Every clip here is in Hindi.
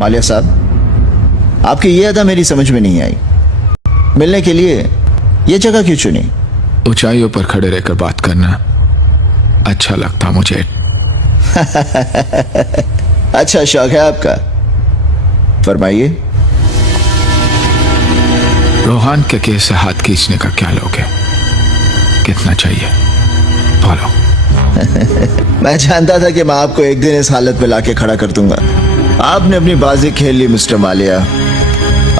मालिया साहब, आपकी ये अदा मेरी समझ में नहीं आई। मिलने के लिए ये जगह क्यों चुनी? ऊंचाइयों पर खड़े रहकर बात करना अच्छा लगता मुझे। अच्छा शौक है आपका, फरमाइए। रोहान के केस से हाथ खींचने का क्या लोगे? कितना चाहिए बोलो। मैं जानता था कि मैं आपको एक दिन इस हालत में लाके खड़ा कर दूंगा। आपने अपनी बाजी खेल ली मिस्टर मालिया,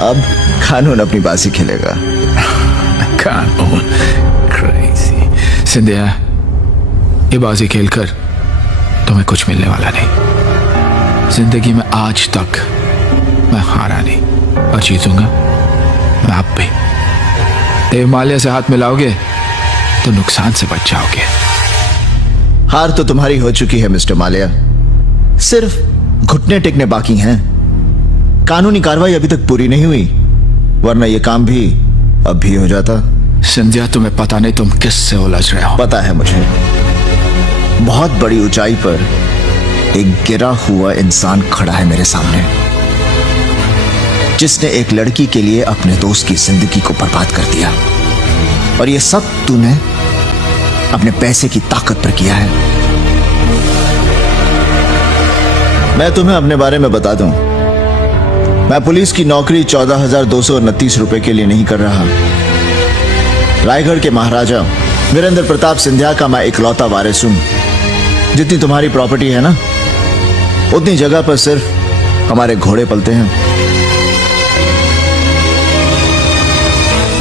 अब कानून अपनी बाजी खेलेगा। कानून क्रेजी। सिंधिया, ये बाजी खेलकर तुम्हें कुछ मिलने वाला नहीं। जिंदगी में आज तक मैं हारा नहीं और जीतूंगा मैं अब भी। देव मालिया से हाथ मिलाओगे तो नुकसान से बच जाओगे। हार तो तुम्हारी हो चुकी है मिस्टर मालिया, सिर्फ घुटने टेकने बाकी हैं। कानूनी कार्रवाई अभी तक पूरी नहीं हुई, वरना यह काम भी अब भी हो जाता। संध्या, तुम्हें पता नहीं तुम किससे उलझ रहे हो। पता है मुझे। बहुत बड़ी ऊंचाई पर एक गिरा हुआ इंसान खड़ा है मेरे सामने, जिसने एक लड़की के लिए अपने दोस्त की जिंदगी को बर्बाद कर दिया। और यह सब तूने अपने पैसे की ताकत पर किया है। मैं तुम्हें अपने बारे में बता दूं, मैं पुलिस की नौकरी 14,229 रुपए के लिए नहीं कर रहा। रायगढ़ के महाराजा वीरेंद्र प्रताप सिंधिया का मैं इकलौता वारिस हूं। जितनी तुम्हारी प्रॉपर्टी है ना, उतनी जगह पर सिर्फ हमारे घोड़े पलते हैं।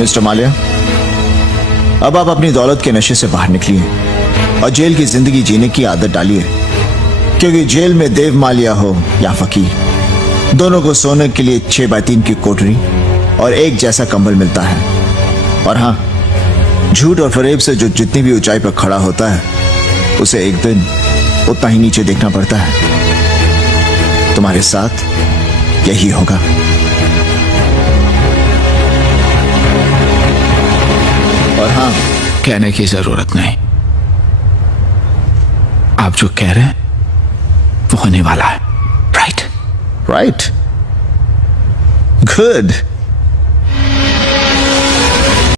मिस्टर मालिया, अब आप अपनी दौलत के नशे से बाहर निकलिए और जेल की जिंदगी जीने की आदत डालिए, क्योंकि जेल में देव मालिया हो या फकीर, दोनों को सोने के लिए 6x3 की कोठरी और एक जैसा कंबल मिलता है। और हां, झूठ और फरेब से जो जितनी भी ऊंचाई पर खड़ा होता है, उसे एक दिन उतना ही नीचे देखना पड़ता है। तुम्हारे साथ यही होगा। और हां, कहने की जरूरत नहीं। आप जो कह रहे हैं वो होने वाला है। राइट? Right, good.